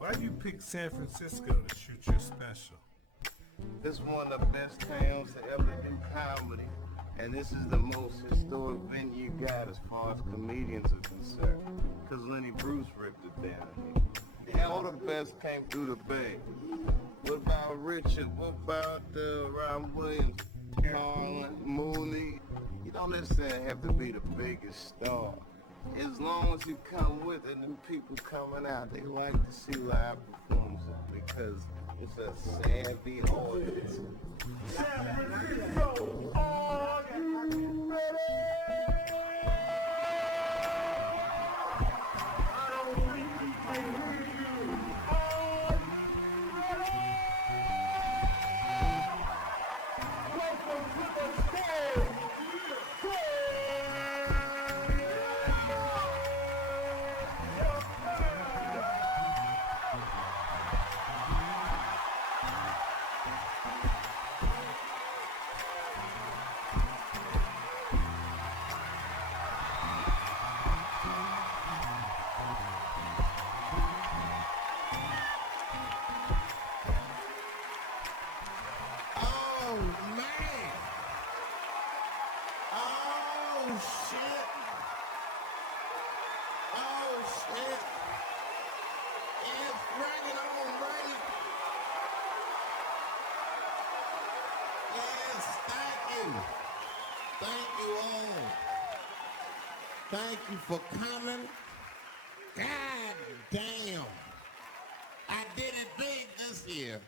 Why you pick San Francisco to shoot your special? This is one of the best towns to ever do comedy. And this is the most historic venue you got as far as comedians are concerned. Because Lenny Bruce ripped it down here. All the best came through the Bay. What about Richard? What about Robin Williams? Carlin, Mooney? You don't necessarily have to be the biggest star. As long as you come with it, and people coming out, they like to see live performances because it's a savvy audience. San Francisco, are you ready? I don't think we can hear you. Are you ready? Welcome to the stage. Thank you for coming. God damn. I did it big this year.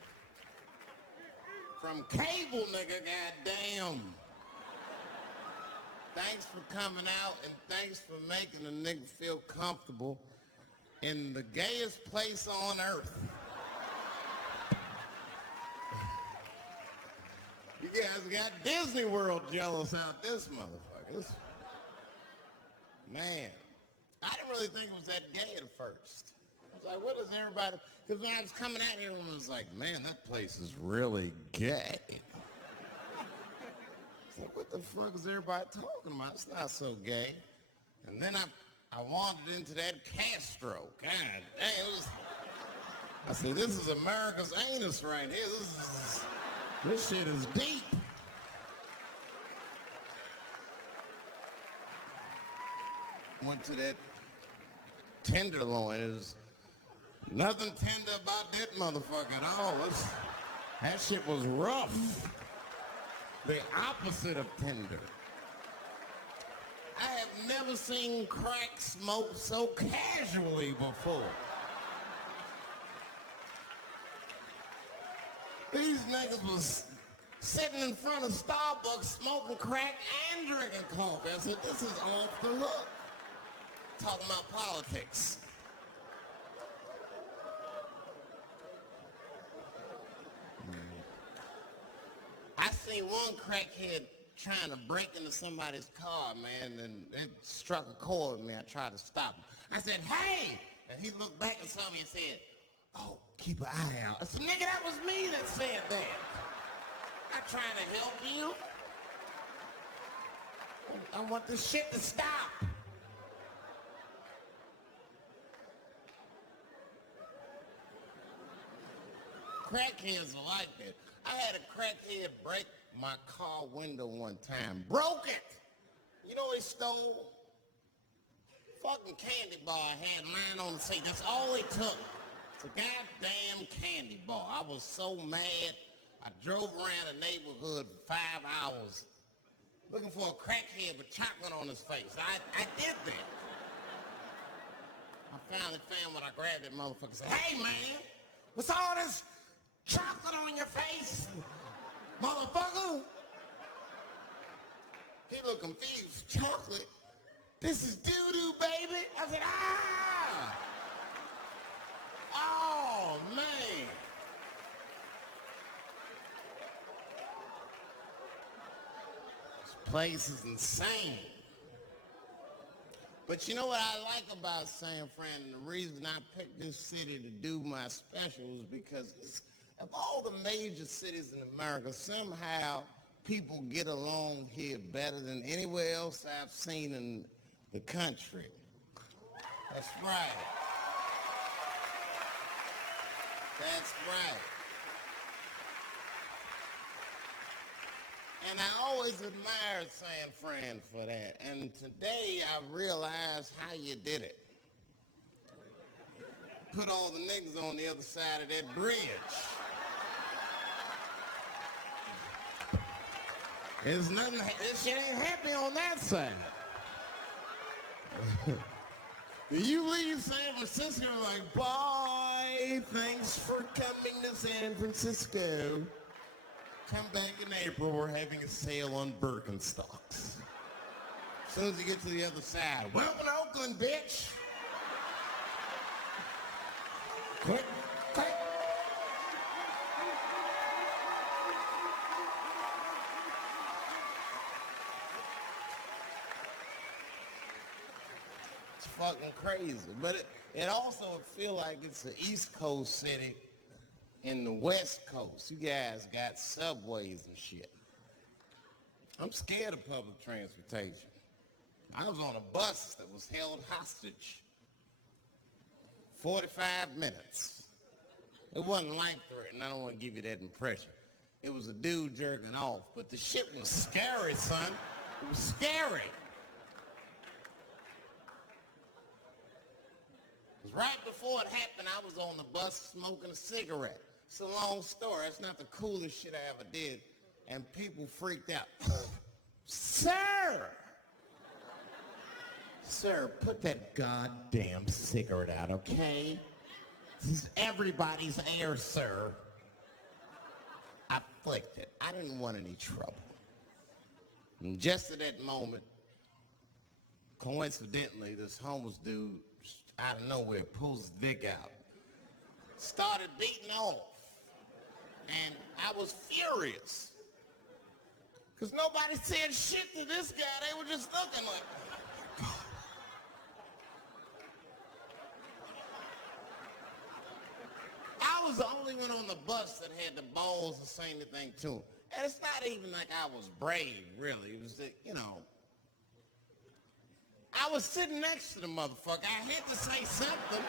From cable, nigga, goddamn. Thanks for coming out and thanks for making a nigga feel comfortable in the gayest place on earth. You guys got Disney World jealous out this motherfucker. Man, I didn't really think it was that gay at first. I was like, what is everybody? Because when I was coming out here, everyone was like, man, that place is really gay. I was like, what the fuck is everybody talking about? It's not so gay. And then I wandered into that Castro. God damn, I said, this is America's anus right here. This shit is deep. Went to that Tenderloin. There's nothing tender about that motherfucker at all. That shit was rough. The opposite of tender. I have never seen crack smoked so casually before. These niggas was sitting in front of Starbucks smoking crack and drinking coffee. I said, this is off the hook. Talking about politics. I seen one crackhead trying to break into somebody's car, man, and it struck a chord with me. I tried to stop him. I said, hey! And he looked back and saw me and said, oh, keep an eye out. I said, nigga, that was me that said that. I'm trying to help you. I want this shit to stop. Crackheads are like that. I had a crackhead break my car window one time. Broke it! You know what he stole? Fucking candy bar I had lying on the seat. That's all he took. It's a goddamn candy bar. I was so mad. I drove around the neighborhood for 5 hours looking for a crackhead with chocolate on his face. I did that. I finally found when I grabbed that motherfucker and said, hey man, what's all this chocolate on your face, motherfucker? He looked confused. Chocolate? This is doo-doo, baby. I said, ah! Oh, man. This place is insane. But you know what I like about San Fran, and the reason I picked this city to do my special is because of all the major cities in America, somehow people get along here better than anywhere else I've seen in the country. That's right. That's right. And I always admired San Fran for that. And today I realized how you did it. Put all the niggas on the other side of that bridge. There's nothing, this shit ain't happy on that side. You leave San Francisco like, bye, thanks for coming to San Francisco. Come back in April, we're having a sale on Birkenstocks. As soon as you get to the other side, welcome to Oakland, bitch. Click, click. It's fucking crazy, but it also feel like it's an East Coast city in the West Coast. You guys got subways and shit. I'm scared of public transportation. I was on a bus that was held hostage 45 minutes. It wasn't life-threatening. I don't want to give you that impression. It was a dude jerking off, but the shit was scary, son. It was scary. Because right before it happened, I was on the bus smoking a cigarette. It's a long story. It's not the coolest shit I ever did. And people freaked out. Sir! Sir, put that goddamn cigarette out, okay? This is everybody's air, sir. I flicked it. I didn't want any trouble. And just at that moment, coincidentally, this homeless dude out of nowhere pulls his dick out. Started beating off. And I was furious. Because nobody said shit to this guy. They were just looking like, God. I was the only one on the bus that had the balls to say anything to him. And it's not even like I was brave, really. It was that, you know, I was sitting next to the motherfucker. I had to say something.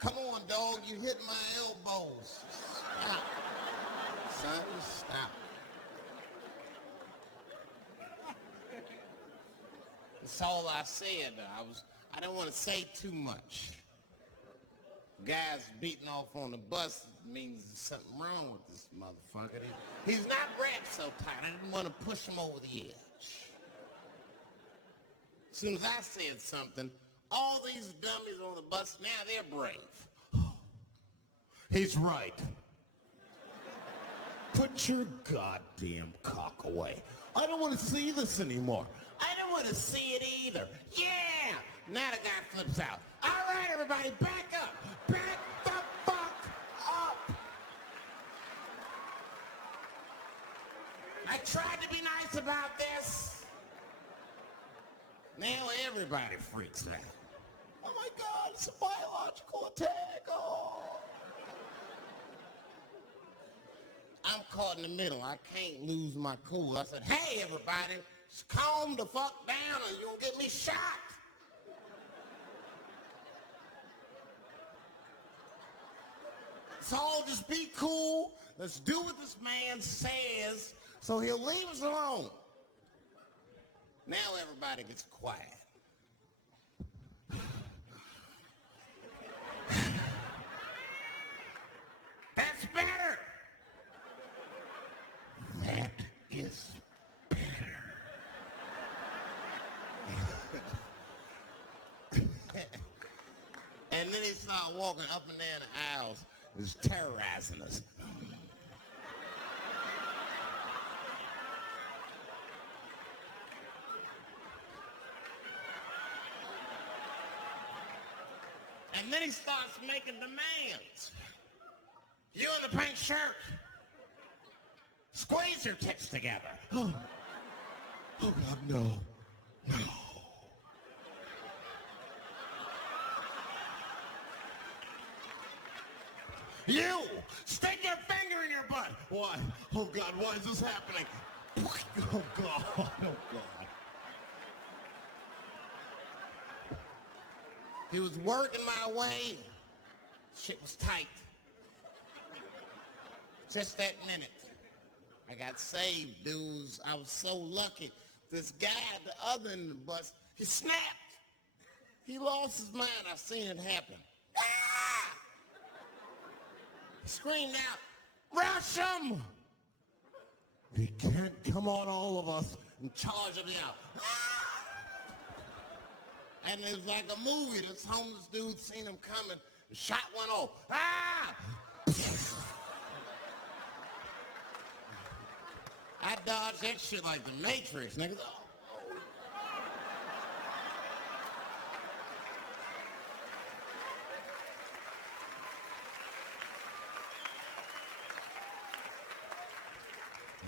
Come on, dog, you hit my elbows. Stop. Son, stop. That's all I said. I didn't want to say too much. Guys beating off on the bus means there's something wrong with this motherfucker. He's not wrapped so tight. I didn't want to push him over the edge. As soon as I said something, all these dummies on the bus, now they're brave. He's right. Put your goddamn cock away. I don't want to see this anymore. I don't want to see it either. Yeah! Now the guy flips out. All right, everybody, back up. Back the fuck up. I tried to be nice about this. Now everybody freaks out. Oh my God, it's a biological attack. Oh. I'm caught in the middle. I can't lose my cool. I said, hey, everybody, just calm the fuck down or you'll get me shot. So just be cool. Let's do what this man says so he'll leave us alone. Now everybody gets quiet. That's better. That is better. And then he started walking up and down the aisles. It was terrorizing us. And then he starts making demands. You in the pink shirt, squeeze your tits together. Oh God, no, no. You, stick your finger in your butt. Why? Oh God, why is this happening? Oh God, oh God. He was working my way. Shit was tight. Just that minute, I got saved, dudes. I was so lucky. This guy at the other end of the bus, he snapped. He lost his mind. I seen it happen. Ah! He screamed out, "Rush him!" He can't come on all of us and charge him out. Ah! And it was like a movie. This homeless dude seen him coming. The shot went off. Ah! I dodged that shit like the Matrix, nigga.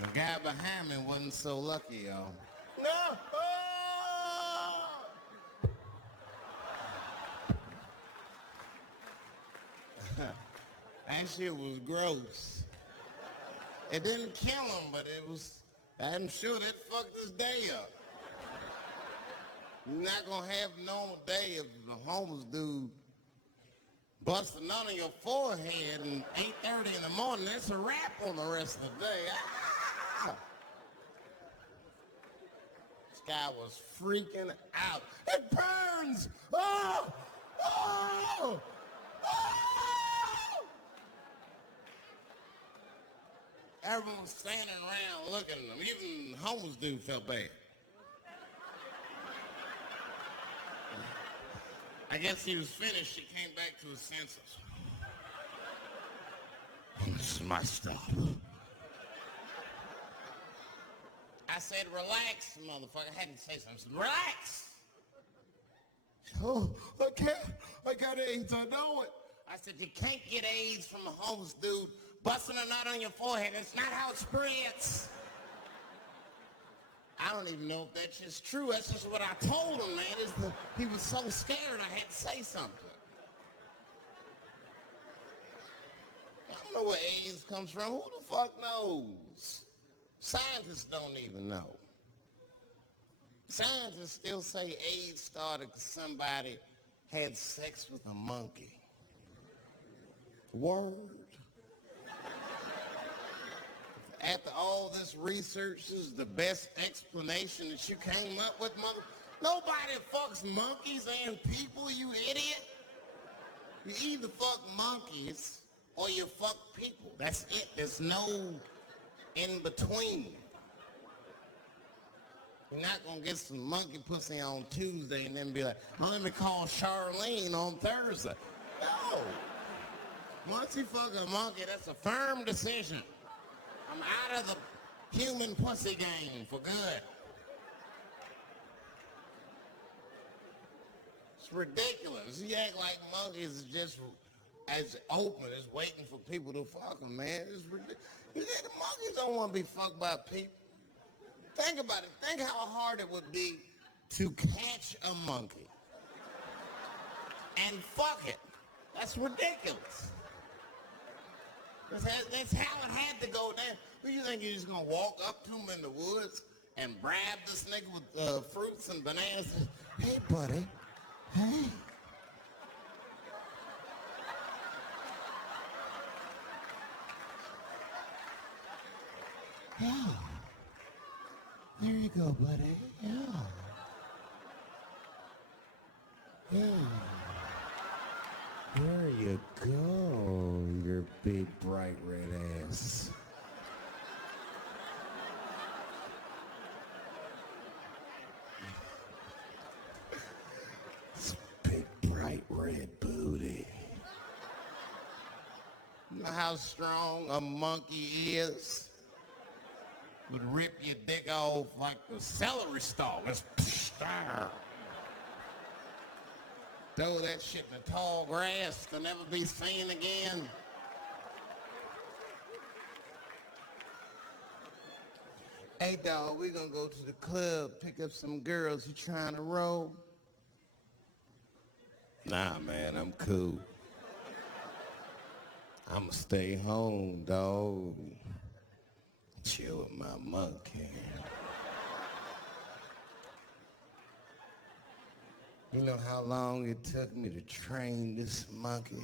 The guy behind me wasn't so lucky, y'all. No! Oh! That shit was gross. It didn't kill him, but it was, I'm sure that fucked his day up. You're not gonna have no day of a homeless dude busting none of your forehead at 8:30 in the morning. That's a wrap on the rest of the day. Ah! This guy was freaking out. It burns! Oh! Oh! Oh! Everyone was standing around looking at him. Even the homeless dude felt bad. I guess he was finished. He came back to his senses. This is my stuff. I said, relax, motherfucker. I had to say something. I said, relax. Oh, I can't. I got AIDS. I know it. I said, you can't get AIDS from a homeless dude busting a nut on your forehead. That's not how it spreads. I don't even know if that's just true. That's just what I told him, man. He was so scared I had to say something. I don't know where AIDS comes from. Who the fuck knows? Scientists don't even know. Scientists still say AIDS started because somebody had sex with a monkey. Word. After all this research, this is the best explanation that you came up with, mother. Nobody fucks monkeys and people, you idiot. You either fuck monkeys or you fuck people. That's it. There's no in between. You're not gonna get some monkey pussy on Tuesday and then be like, oh, let me call Charlene on Thursday. No. Once you fuck a monkey, that's a firm decision. I'm out of the human pussy game for good. It's ridiculous. You act like monkeys is just as open as waiting for people to fuck them, man. It's ridiculous. The monkeys don't want to be fucked by people. Think about it. Think how hard it would be to catch a monkey and fuck it. That's ridiculous. That's how it had to go down. Who you think you're just gonna walk up to him in the woods and bribe this nigga with fruits and bananas? Hey, buddy. Hey. Yeah. There you go, buddy. Yeah. Yeah. There you go, your big bright red ass. It's big bright red booty. You know how strong a monkey is? Would rip your dick off like a celery stalk. Throw that shit in the tall grass to never be seen again. Hey, dog, we gonna go to the club, pick up some girls. You trying to roll? Nah, man, I'm cool. I'ma stay home, dog. Chill with my monkey. You know how long it took me to train this monkey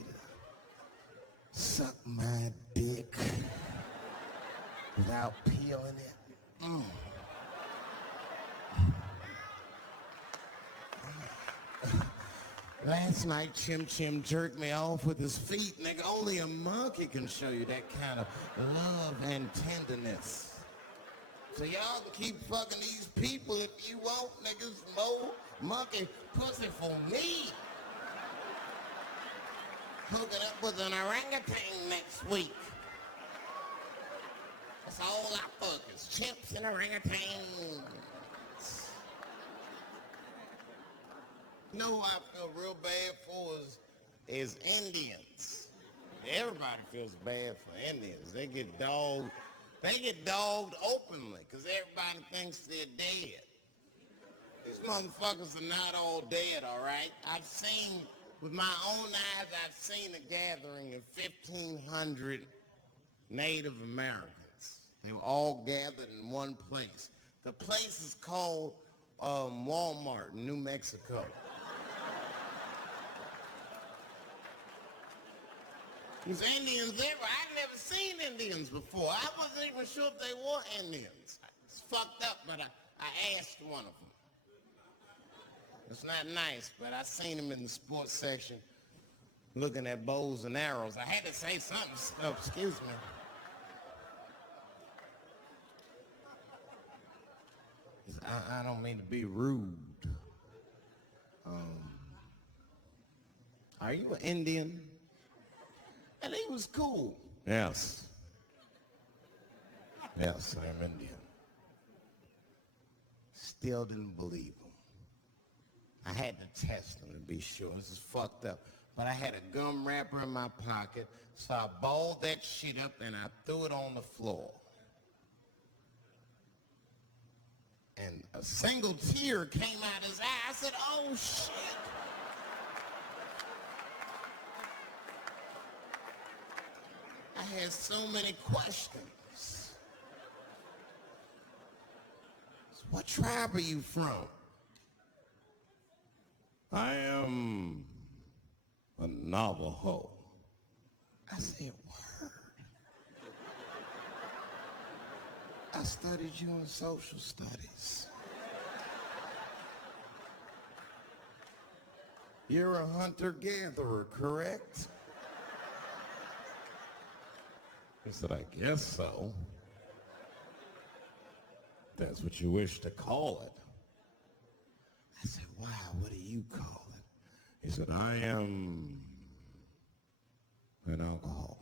to suck my dick without peeling it? Last night, Chim Chim jerked me off with his feet. Nigga, only a monkey can show you that kind of love and tenderness. So y'all can keep fucking these people if you want, niggas. More monkey pussy for me. Hooking up with an orangutan next week. That's all I fuck is chimps and orangutans. You know who I feel real bad for is Indians. Everybody feels bad for Indians. They get dogged openly because everybody thinks they're dead. These motherfuckers are not all dead, all right? With my own eyes, I've seen a gathering of 1,500 Native Americans. They were all gathered in one place. The place is called Walmart in New Mexico. There's Indians there, but I've never seen Indians before. I wasn't even sure if they were Indians. It's fucked up, but I asked one of them. It's not nice, but I seen him in the sports section looking at bows and arrows. I had to say something. Oh, excuse me. I don't mean to be rude. Are you an Indian? And he was cool. Yes. Yes, I'm Indian. Still didn't believe him. I had to test him to be sure. This is fucked up. But I had a gum wrapper in my pocket, so I balled that shit up and I threw it on the floor. And a single tear came out his eye. I said, oh shit. I had so many questions. So what tribe are you from? I am a Navajo. I said, word. I studied you in social studies. You're a hunter-gatherer, correct? He said, I guess so. That's what you wish to call it. I said, wow, what do you call it? He said, I am an alcoholic.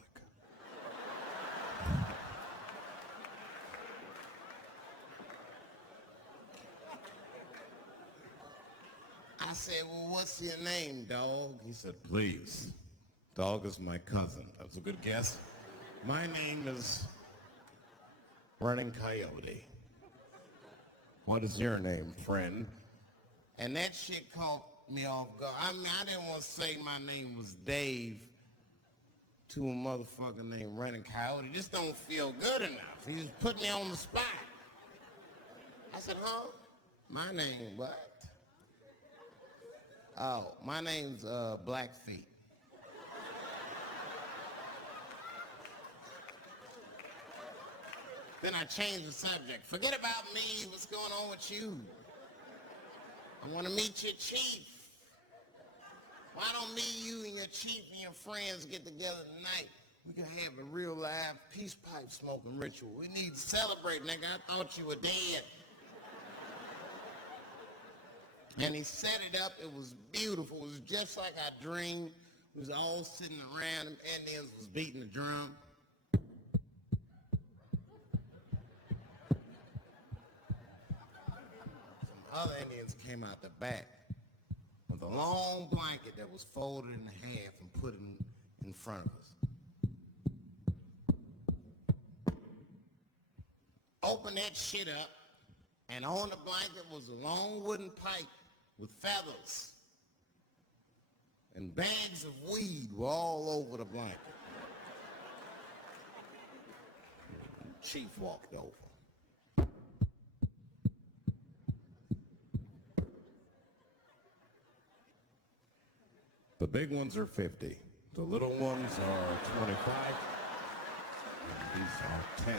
I said, well, what's your name, dog? He said, please. Dog is my cousin. That's a good guess. My name is Running Coyote. What is your name, friend? And that shit caught me off guard. I mean, I didn't want to say my name was Dave to a motherfucker named Running Coyote. It just don't feel good enough. He just put me on the spot. I said, huh? My name what? Oh, my name's Blackfeet. Then I changed the subject. Forget about me. What's going on with you? I want to meet your chief. Why don't me, you, and your chief and your friends get together tonight? We can have a real live peace pipe smoking ritual. We need to celebrate, nigga. I thought you were dead. And he set it up. It was beautiful. It was just like I dreamed. We was all sitting around. Them Indians was beating the drum. Other Indians came out the back with a long blanket that was folded in half and put in front of us. Open that shit up, and on the blanket was a long wooden pipe with feathers. And bags of weed were all over the blanket. Chief walked over. The big ones are 50. The little ones are 25. And these are 10.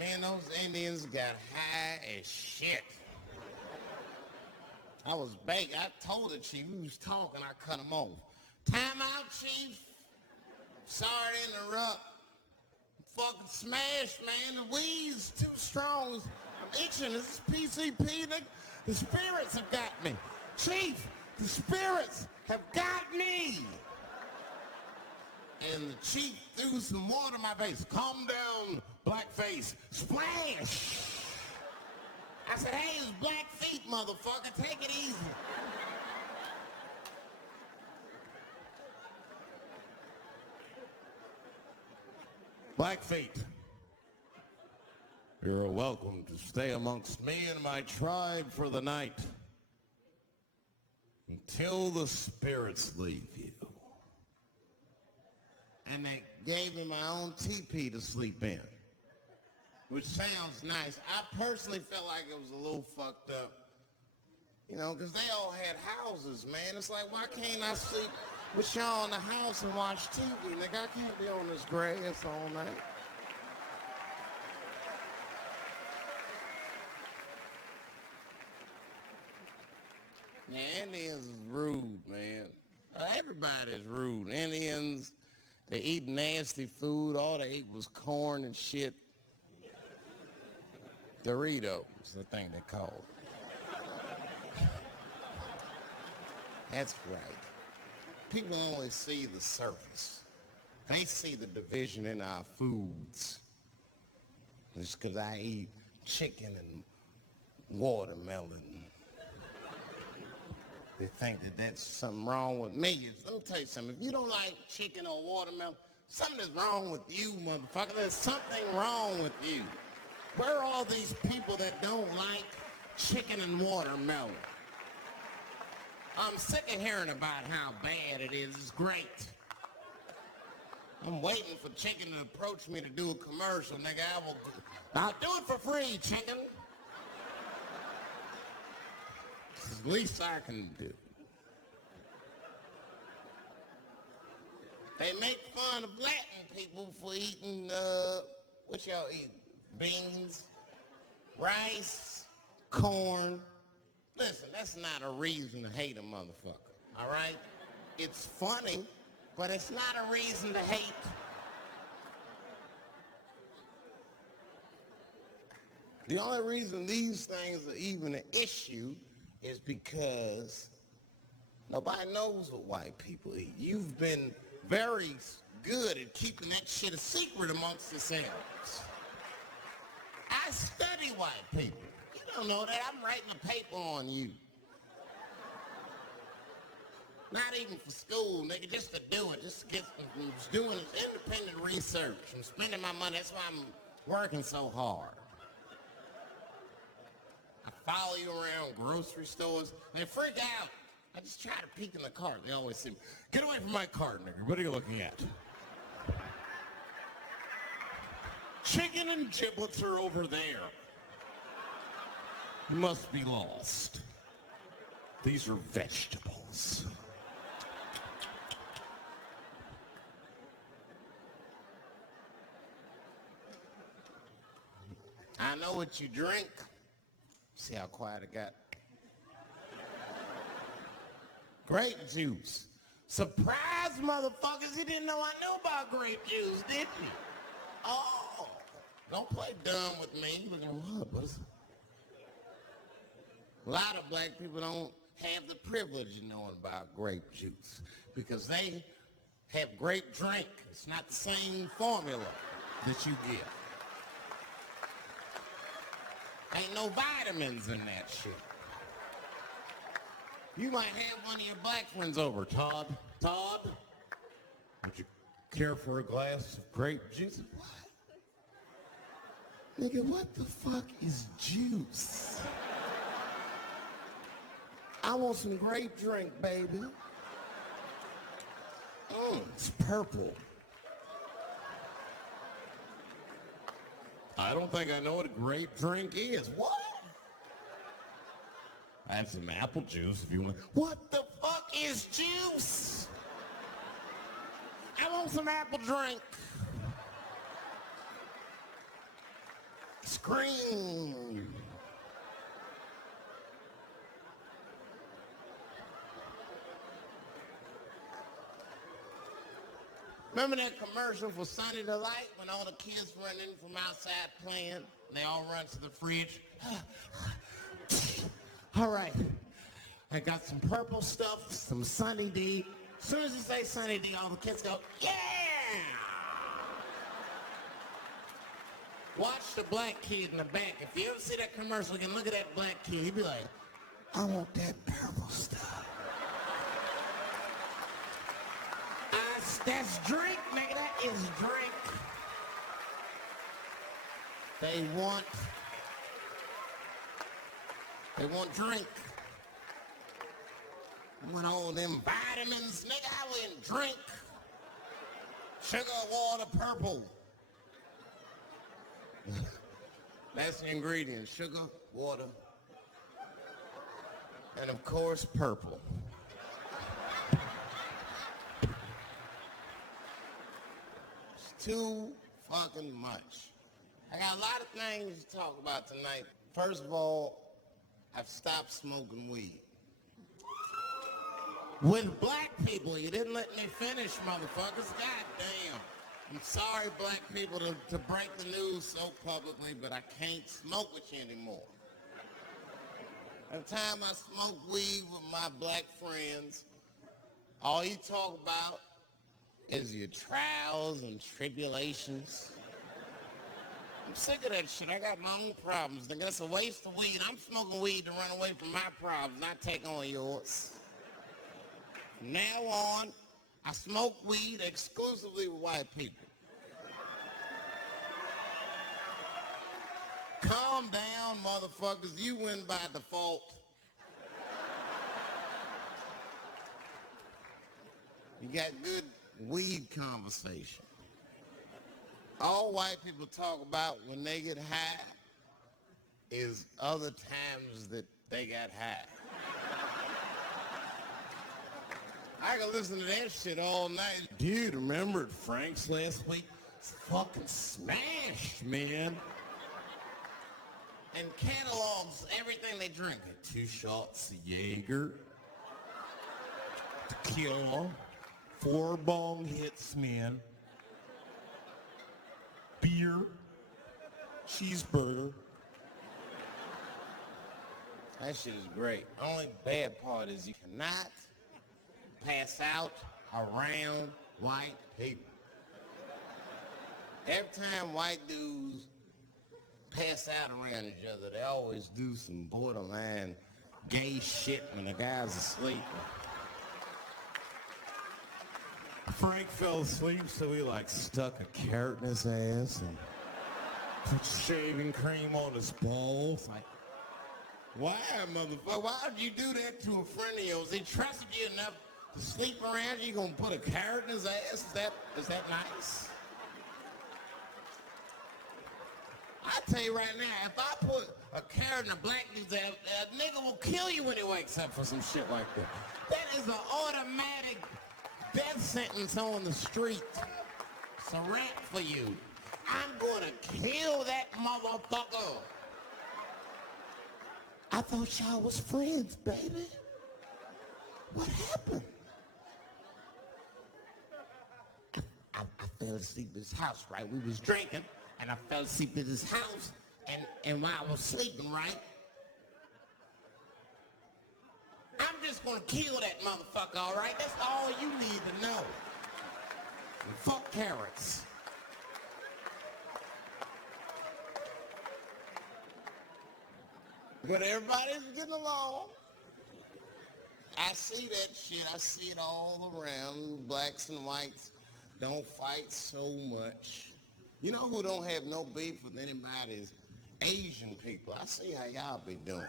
Man, those Indians got high as shit. I was baked. I told the chief, he was talking, I cut him off. Time out, chief. Sorry to interrupt. Fucking smashed, man. The weed's too strong. I'm itching. This is PCP. The spirits have got me. Chief, the spirits have got me. And the chief threw some water in my face. Calm down, blackface. Splash! I said, hey, it's black feet, motherfucker. Take it easy. Black feet. You're welcome to stay amongst me and my tribe for the night until the spirits leave you. And they gave me my own teepee to sleep in, which sounds nice. I personally felt like it was a little fucked up, you know, because they all had houses, man. It's like, why can't I sleep with y'all in the house and watch TV? Nigga, I can't be on this grass all night. Yeah, Indians is rude, man. Everybody's rude. Indians, they eat nasty food. All they ate was corn and shit. Doritos, the thing they call it. That's right. People only see the surface. They see the division in our foods. Just because I eat chicken and watermelon, they think that that's something wrong with me. Let me tell you something. If you don't like chicken or watermelon, something is wrong with you, motherfucker. There's something wrong with you. Where are all these people that don't like chicken and watermelon? I'm sick of hearing about how bad it is. It's great. I'm waiting for chicken to approach me to do a commercial, nigga. I'll do it for free, chicken. It's the least I can do. They make fun of Latin people for eating, what y'all eat? Beans, rice, corn. Listen, that's not a reason to hate a motherfucker, all right? It's funny, but it's not a reason to hate. The only reason these things are even an issue is because nobody knows what white people eat. You've been very good at keeping that shit a secret amongst yourselves. I study white people. You don't know that. I'm writing a paper on you. Not even for school, nigga, just to do it. Just to get, I'm doing independent research. I'm spending my money. That's why I'm working so hard. I follow you around grocery stores. They freak out. I just try to peek in the cart. They always say, get away from my cart, nigga. What are you looking at? Chicken and giblets are over there. You must be lost. These are vegetables. I know what you drink. See how quiet it got? Grape juice. Surprise, motherfuckers. You didn't know I knew about grape juice, did you? Oh, don't play dumb with me. Look at them. A lot of black people don't have the privilege of knowing about grape juice because they have grape drink. It's not the same formula that you get. Ain't no vitamins in that shit. You might have one of your black friends over, Todd. Todd, would you care for a glass of grape juice? What? Nigga, what the fuck is juice? I want some grape drink, baby. It's purple. I don't think I know what a grape drink is. What? I have some apple juice if you want. What the fuck is juice? I want some apple drink. Scream. Remember that commercial for Sunny Delight when all the kids run in from outside playing and they all run to the fridge? All right, I got some purple stuff, some Sunny D. As soon as you say Sunny D, all the kids go, yeah! Watch the black kid in the back. If you ever see that commercial again, look at that black kid. He'd be like, I want that purple stuff. That's drink, nigga. That is drink. They want drink. Want all them vitamins, nigga. I wouldn't drink. Sugar, water, purple. That's the ingredient. Sugar, water, and of course, purple. Too fucking much. I got a lot of things to talk about tonight. First of all, I've stopped smoking weed. With black people, you didn't let me finish, motherfuckers. God damn. I'm sorry, black people, to break the news so publicly, but I can't smoke with you anymore. Every time I smoke weed with my black friends, all you talk about is your trials and tribulations. I'm sick of that shit. I got my own problems. Nigga, that's a waste of weed. I'm smoking weed to run away from my problems, not take on yours. From now on, I smoke weed exclusively with white people. Calm down, motherfuckers. You win by default. You got good weed conversation. All white people talk about when they get high is other times that they got high. I can listen to that shit all night. Dude, remember at Frank's last week? It's fucking smashed, man. And catalogs everything they drink. 2 shots of Jaeger, tequila, 4 bong hits, man. Beer, cheeseburger. That shit is great. Only bad part is you cannot pass out around white people. Every time white dudes pass out around each other, they always do some borderline gay shit when the guy's asleep. Frank fell asleep, so he stuck a carrot in his ass and put shaving cream on his balls. Why, motherfucker? Why would you do that to a friend of yours? He trusted you enough to sleep around you. You gonna put a carrot in his ass? Is that nice? I tell you right now, if I put a carrot in a black dude's ass, a nigga will kill you when he wakes up for some shit like that. That is an automatic death sentence on the street. It's a rap for you. I'm gonna kill that motherfucker. I thought y'all was friends, baby. What happened? I fell asleep at his house, right? We was drinking, and I fell asleep at his house, and while I was sleeping, right? I'm just gonna kill that motherfucker, all right? That's all you need to know. And fuck carrots. But everybody's getting along. I see that shit. I see it all around. Blacks and whites don't fight so much. You know who don't have no beef with anybody is Asian people. I see how y'all be doing.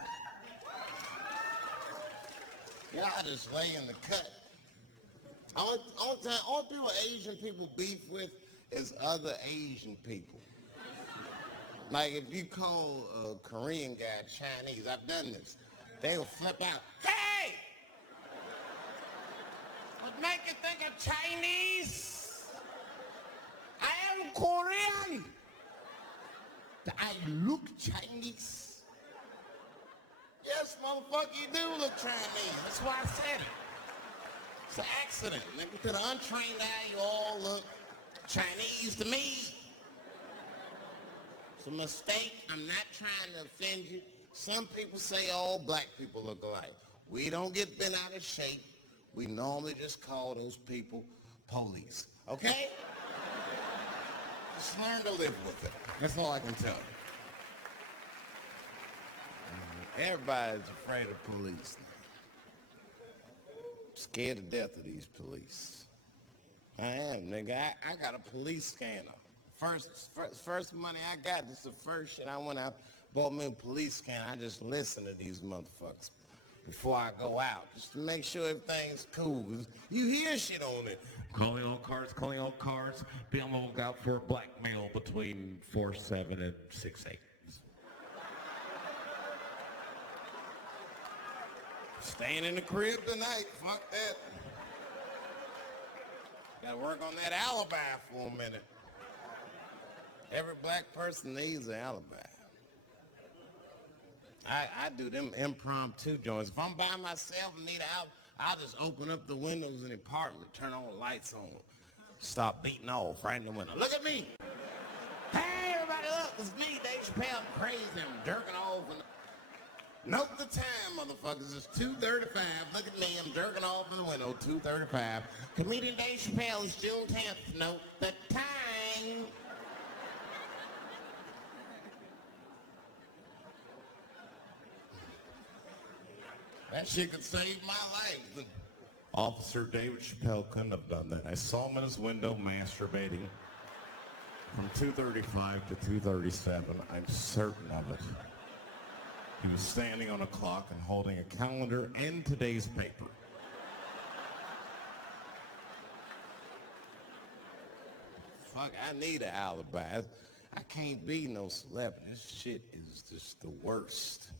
Y'all just lay in the cut. Only people Asian people beef with is other Asian people. Like if you call a Korean guy Chinese, I've done this. They will flip out, hey! What make you think of Chinese? I am Korean. I look Chinese. Yes, motherfucker, you do look Chinese. That's why I said it. It's an accident. Nigga, to the untrained eye, you all look Chinese to me. It's a mistake. I'm not trying to offend you. Some people say all black people look alike. We don't get bent out of shape. We normally just call those people police. Okay? Just learn to live with it. That's all I can tell you. Everybody's afraid of police. Scared to death of these police. I am, nigga. I got a police scanner. First money I got, this is the first shit I went out, bought me a police scanner. I just listen to these motherfuckers before I go out, just to make sure everything's cool. You hear shit on it. Calling all cars, be on the lookout for a black male between 4'7" and 6'8". Staying in the crib tonight, fuck that. Gotta work on that alibi for a minute. Every black person needs an alibi. I do them impromptu joints. If I'm by myself and need an alibi, I'll just open up the windows in the apartment, turn all the lights on, stop beating off right in the window. Look at me. Hey, everybody, look, it's me, Dave Chappelle. I'm crazy. I'm jerking off. Note the time, motherfuckers. It's 2:35. Look at me. I'm jerking off in the window. 2:35. Comedian Dave Chappelle is June 10th. Note the time. That shit could save my life. Officer David Chappelle couldn't have done that. I saw him in his window masturbating from 2:35 to 2:37. I'm certain of it. He was standing on a clock and holding a calendar and today's paper. Fuck, I need an alibi. I can't be no celebrity. This shit is just the worst.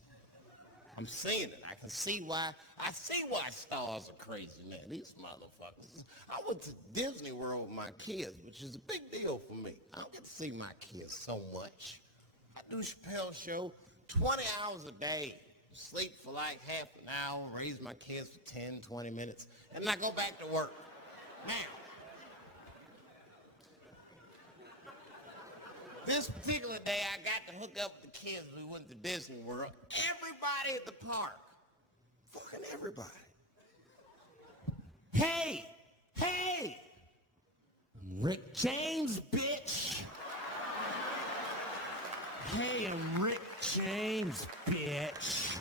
I'm seeing it. I can see why. I see why stars are crazy now. These motherfuckers. I went to Disney World with my kids, which is a big deal for me. I don't get to see my kids so much. I do Chappelle show 20 hours a day. Sleep for like half an hour, raise my kids for 10, 20 minutes, and then I go back to work. Now, this particular day, I got to hook up with the kids. We went to Disney World. Everybody at the park. Fucking everybody. Hey! I'm Rick James, bitch! Hey, I'm Rick James, bitch!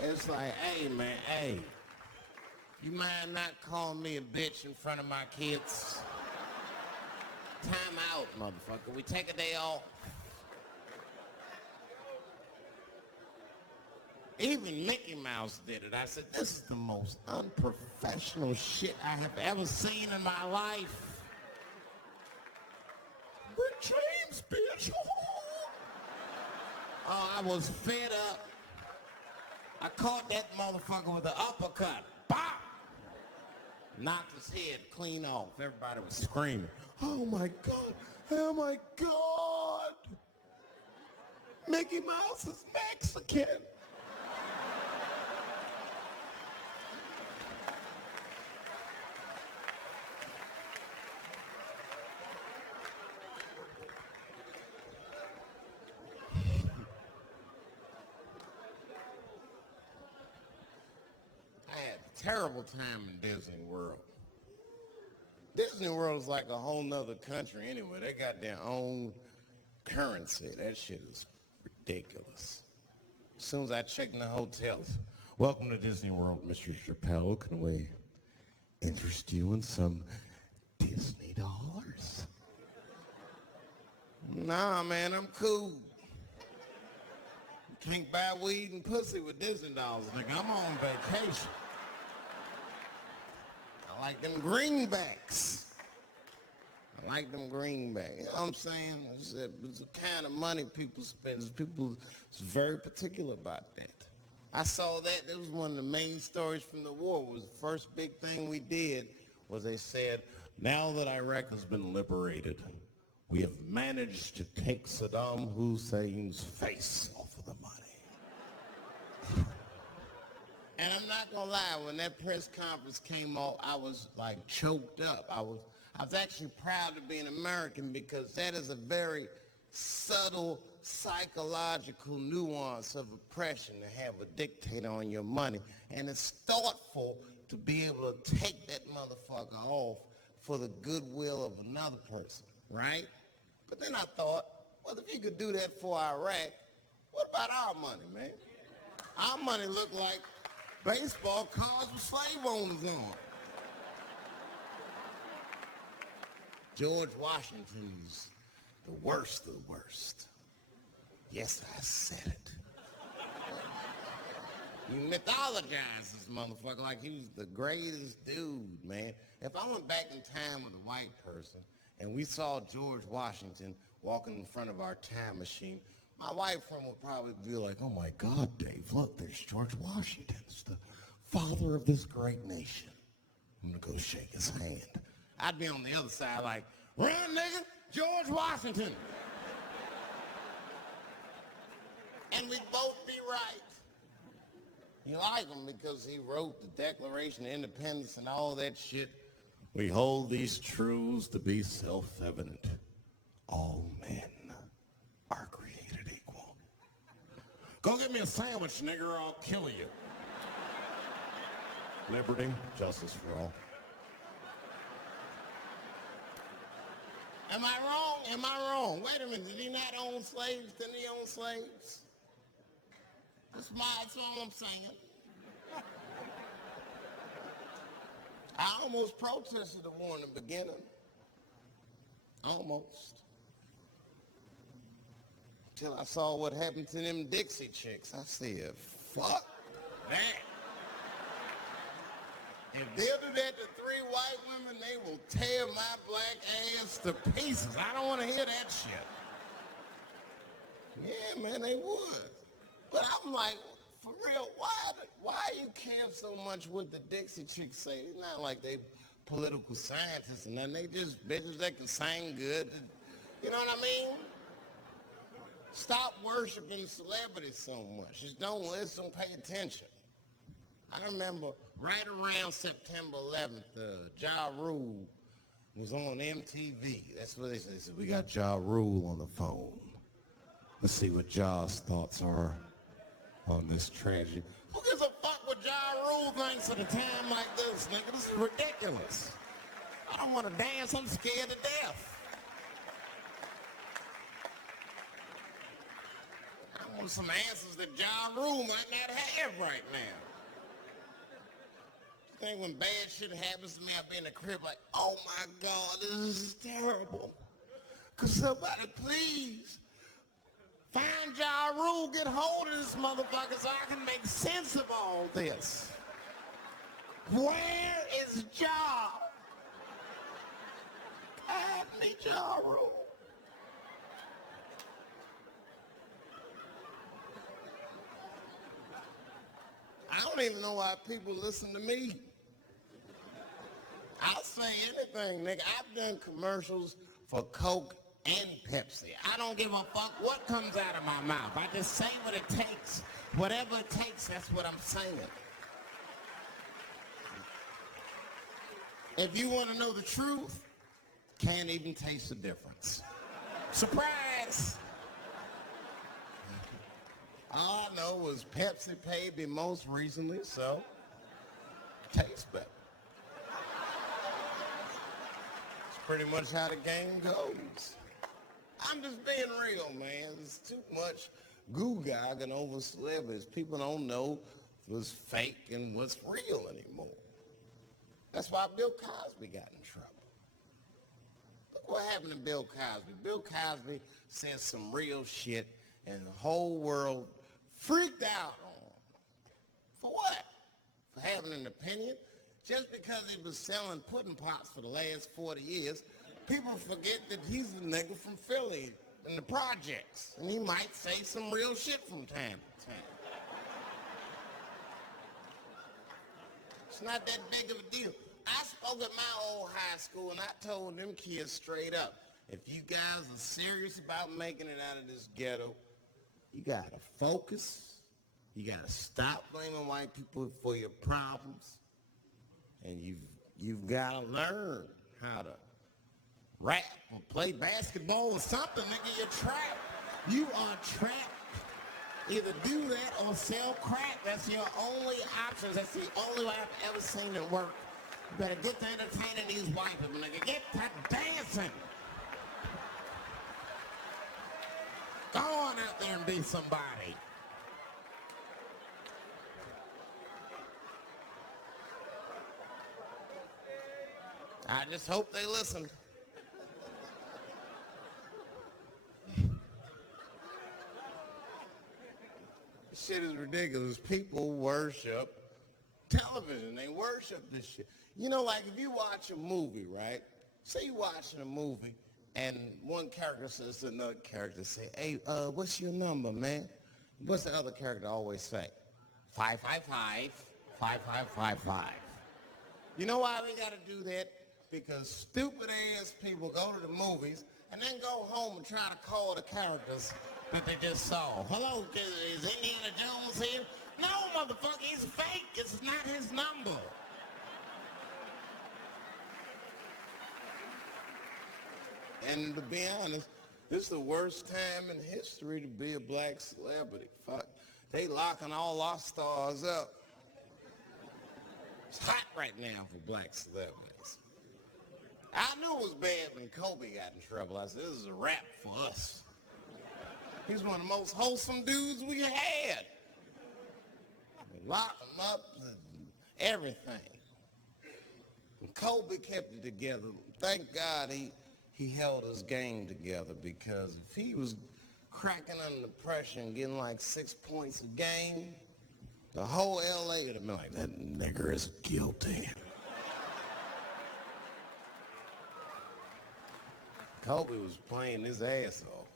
It's like, hey, man, hey. You mind not calling me a bitch in front of my kids? Time out, motherfucker. We take a day off. Even Mickey Mouse did it. I said, this is the most unprofessional shit I have ever seen in my life. Rick James, bitch. Oh, I was fed up. I caught that motherfucker with an uppercut. Bop! Knocked his head clean off. Everybody was screaming. Oh my God! Oh my God! Mickey Mouse is Mexican! I had a terrible time in Disney World. Disney World is like a whole nother country anyway. They got their own currency. That shit is ridiculous. As soon as I check in the hotel, welcome to Disney World, Mr. Cheappelle. Can we interest you in some Disney dollars? Nah, man, I'm cool. Can't buy weed and pussy with Disney dollars, nigga. I'm on vacation. I like them greenbacks. I like them greenbacks. You know what I'm saying? It's the kind of money people spend. People is very particular about that. I saw that. That was one of the main stories from the war. It was the first big thing we did was they said, now that Iraq has been liberated, we have managed to take Saddam Hussein's face off of the money. And I'm not gonna lie, when that press conference came off, I was like choked up. I was actually proud to be an American because that is a very subtle psychological nuance of oppression to have a dictator on your money. And it's thoughtful to be able to take that motherfucker off for the goodwill of another person, right? But then I thought, well, if you could do that for Iraq, what about our money, man? Our money look like baseball cards with slave owners on. George Washington's the worst of the worst. Yes, I said it. You mythologize this motherfucker like he was the greatest dude, man. If I went back in time with a white person and we saw George Washington walking in front of our time machine, my white friend would probably be like, oh my God, Dave, look, there's George Washington. It's the father of this great nation. I'm gonna go shake his hand. I'd be on the other side like, run, nigga, George Washington. And we'd both be right. You like him because he wrote the Declaration of Independence and all that shit. We hold these truths to be self-evident. All men are created equal. Go get me a sandwich, nigger, or I'll kill you. Liberty, justice for all. Am I wrong? Am I wrong? Wait a minute, did he not own slaves? Didn't he own slaves? That's all I'm saying. I almost protested the war in the beginning. Almost. Till I saw what happened to them Dixie chicks. I said, fuck that. If they'll do that to 3 white women, they will tear my black ass to pieces. I don't want to hear that shit. Yeah, man, they would. But I'm like, for real, why you care so much what the Dixie chicks say? It's not like they political scientists and nothing. They just bitches that can sing good. You know what I mean? Stop worshiping celebrities so much. Just don't listen, don't pay attention. I remember right around September 11th, Ja Rule was on MTV. That's what they said. They said, we got Ja Rule on the phone. Let's see what Ja's thoughts are on this tragedy. Who gives a fuck what Ja Rule thinks at a time like this, nigga? This is ridiculous. I don't want to dance. I'm scared to death. I want some answers that Ja Rule might not have right now. I think when bad shit happens to me, I'll be in the crib like, oh my God, this is terrible. Could somebody please find Ja Rule, get hold of this motherfucker so I can make sense of all this. Where is Ja? I need Ja Rule. I don't even know why people listen to me. I'll say anything, nigga. I've done commercials for Coke and Pepsi. I don't give a fuck what comes out of my mouth. I just say what it takes. Whatever it takes, that's what I'm saying. If you want to know the truth, can't even taste the difference. Surprise! All I know was Pepsi paid me most recently, so tastes better. It's pretty much how the game goes. I'm just being real, man. There's too much goo-gagging over celebrities. People don't know what's fake and what's real anymore. That's why Bill Cosby got in trouble. Look what happened to Bill Cosby. Bill Cosby said some real shit and the whole world freaked out on him. For what? For having an opinion? Just because he was selling pudding pops for the last 40 years people forget that he's a nigga from Philly in the projects, and he might say some real shit from time to time. It's not that big of a deal. I spoke at my old high school, and I told them kids straight up, if you guys are serious about making it out of this ghetto, you gotta focus. You gotta stop blaming white people for your problems. And you've gotta learn how to rap or play basketball or something, nigga. You're trapped. You are trapped. Either do that or sell crack. That's your only options. That's the only way I've ever seen it work. You better get to entertaining these white people, nigga. Get to dancing. Go on out there and be somebody. I just hope they listen. Shit is ridiculous. People worship television. They worship this shit. You know, like if you watch a movie, right? Say you watching a movie and one character says to another character, say, hey, what's your number, man? What's the other character always say? 555, 5555. You know why they gotta do that? Because stupid ass people go to the movies and then go home and try to call the characters that they just saw. Hello, is Indiana Jones here? No, motherfucker, he's fake. It's not his number. And to be honest, this is the worst time in history to be a black celebrity. Fuck, they locking all our stars up. It's hot right now for black celebrities. I knew it was bad when Kobe got in trouble. I said, this is a wrap for us. He's one of the most wholesome dudes we had. Lock him up and everything. And Kobe kept it together. Thank God he held his game together, because if he was cracking under pressure and getting like 6 points a game, the whole LA would have been like, that nigger is guilty. Kobe was playing his ass off.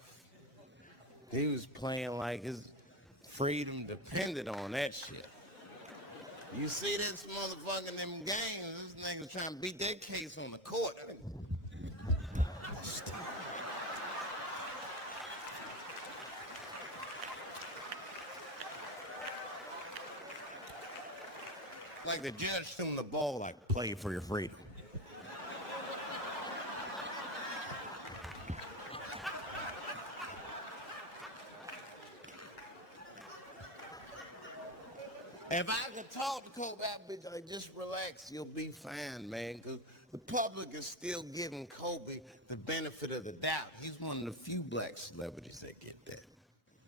He was playing like his freedom depended on that shit. You see this motherfucker in them games, this nigga's trying to beat that case on the court. Stop. Like the judge threw him the ball, like, play for your freedom. If I could talk to Kobe, I'd be like, just relax, you'll be fine, man. Because the public is still giving Kobe the benefit of the doubt. He's one of the few black celebrities that get that.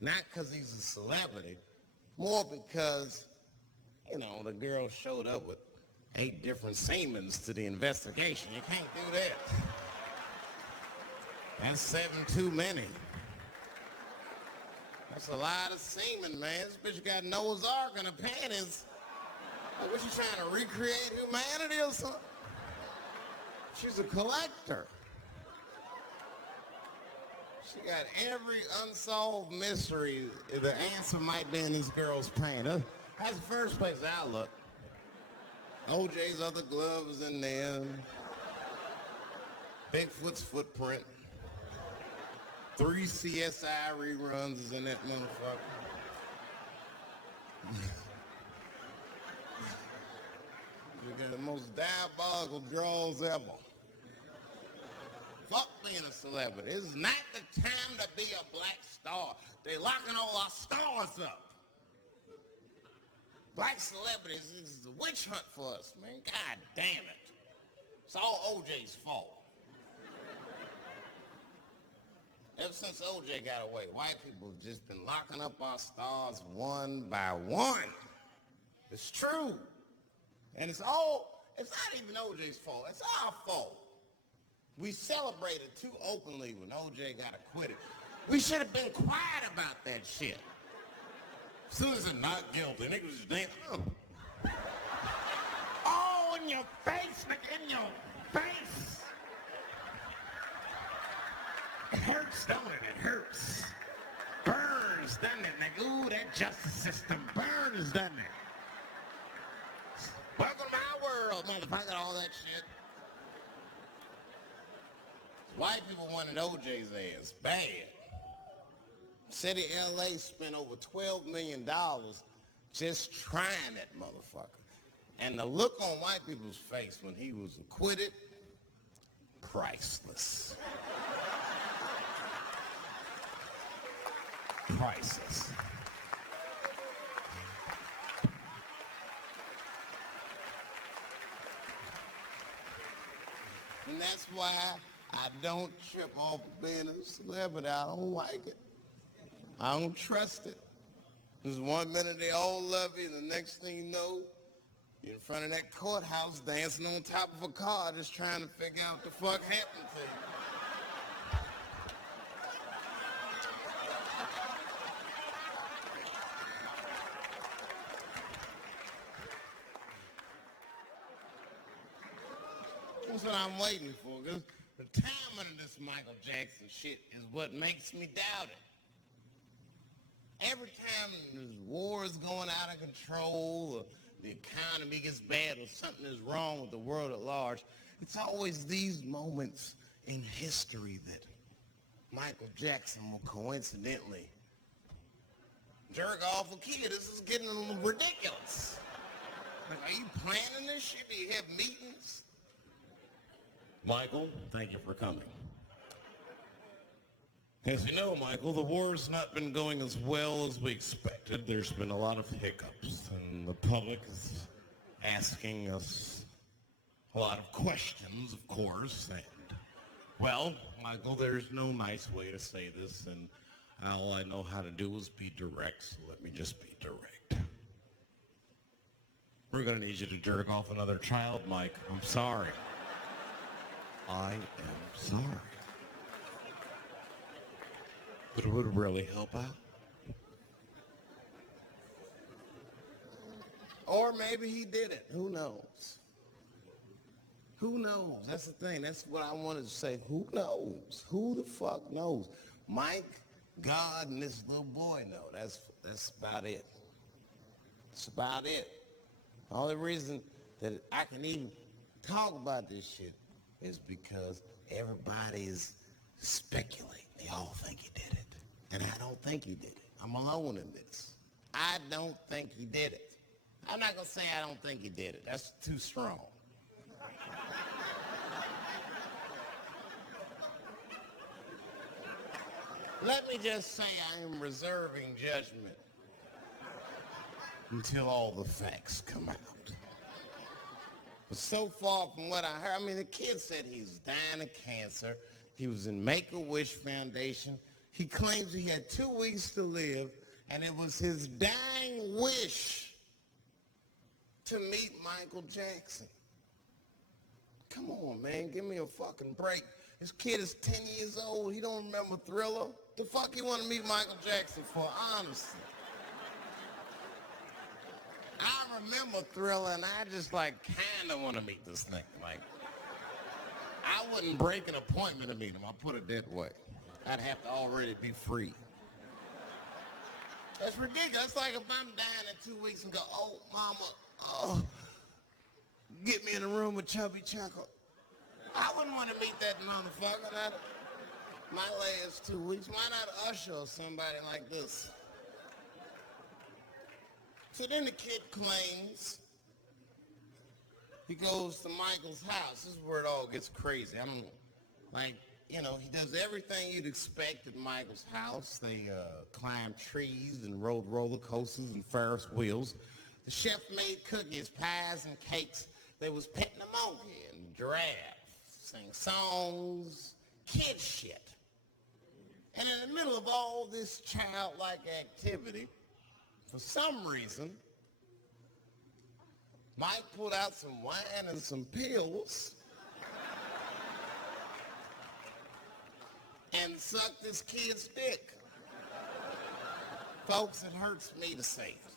Not because he's a celebrity, more because, you know, the girl showed up with 8 different semens to the investigation. You can't do that. That's 7 too many. That's a lot of semen, man. This bitch got Noah's Ark in her panties. Like, what, you trying to recreate humanity or something? She's a collector. She got every unsolved mystery. The answer might be in this girl's panties. That's the first place I look. OJ's other glove is in there. Bigfoot's footprint. 3 CSI reruns is in that motherfucker. You got the most diabolical draws ever. Fuck being a celebrity. This is not the time to be a black star. They locking all our stars up. Black celebrities is a witch hunt for us, man. God damn it. It's all OJ's fault. Ever since OJ got away, white people have just been locking up our stars one by one. It's true. And it's not even OJ's fault. It's our fault. We celebrated too openly when OJ got acquitted. We should have been quiet about that shit. As soon as it's not guilty, niggas was just dancing. Oh, in your face, nigga, in your face. It hurts, don't it? It hurts. Burns, doesn't it, nigga? Ooh, that justice system burns, doesn't it? Welcome to my world, motherfucker, all that shit. White people wanted OJ's ass bad. City of LA spent over $12 million just trying that motherfucker. And the look on white people's face when he was acquitted, priceless. Priceless. And that's why I don't trip off being a celebrity. I don't like it. I don't trust it. There's 1 minute they all love you, and the next thing you know, you're in front of that courthouse dancing on top of a car just trying to figure out what the fuck happened to you. That's what I'm waiting for, because the timing of this Michael Jackson shit is what makes me doubt it. Every time there's wars going out of control, or the economy gets bad, or something is wrong with the world at large, it's always these moments in history that Michael Jackson will coincidentally jerk off a kid. This is getting a little ridiculous. Like, are you planning this shit? Do you have meetings? Michael, thank you for coming. As you know, Michael, the war's not been going as well as we expected. There's been a lot of hiccups, and the public is asking us a lot of questions, of course. And, well, Michael, there's no nice way to say this, and all I know how to do is be direct, so let me just be direct. We're going to need you to jerk off another child, Mike. I'm sorry. I am sorry. But it would really help out. Or maybe he did it. Who knows? Who knows? That's the thing. That's what I wanted to say. Who knows? Who the fuck knows? Mike, God, and this little boy know. That's about it. That's about it. The only reason that I can even talk about this shit is because everybody is speculating. They all think he did it. And I don't think he did it. I'm alone in this. I don't think he did it. I'm not going to say I don't think he did it. That's too strong. Let me just say I am reserving judgment until all the facts come out. But so far from what I heard, I mean, the kid said he's dying of cancer. He was in Make-A-Wish Foundation. He claims he had 2 weeks to live, and it was his dying wish to meet Michael Jackson. Come on, man, give me a fucking break. This kid is 10 years old. He don't remember Thriller. The fuck he want to meet Michael Jackson for, honestly? I remember Thriller, and I just, like, kind of want to meet this nigga. Like, I wouldn't break an appointment to meet him. I'll put it that way. I'd have to already be free. That's ridiculous. That's like if I'm dying in 2 weeks and go, oh, mama, oh, get me in a room with Chubby Chuckle. I wouldn't want to meet that motherfucker. My last 2 weeks. Why not Usher or somebody like this? So then the kid claims he goes to Michael's house. This is where it all gets crazy. I don't know. Like, you know, he does everything you'd expect at Michael's house. They climb trees and rode roller coasters and Ferris wheels. The chef made cookies, pies, and cakes. They was petting a monkey and giraffe, sing songs, kid shit. And in the middle of all this childlike activity, for some reason, Mike pulled out some wine and some pills and sucked this kid's dick. Folks, it hurts me to say it.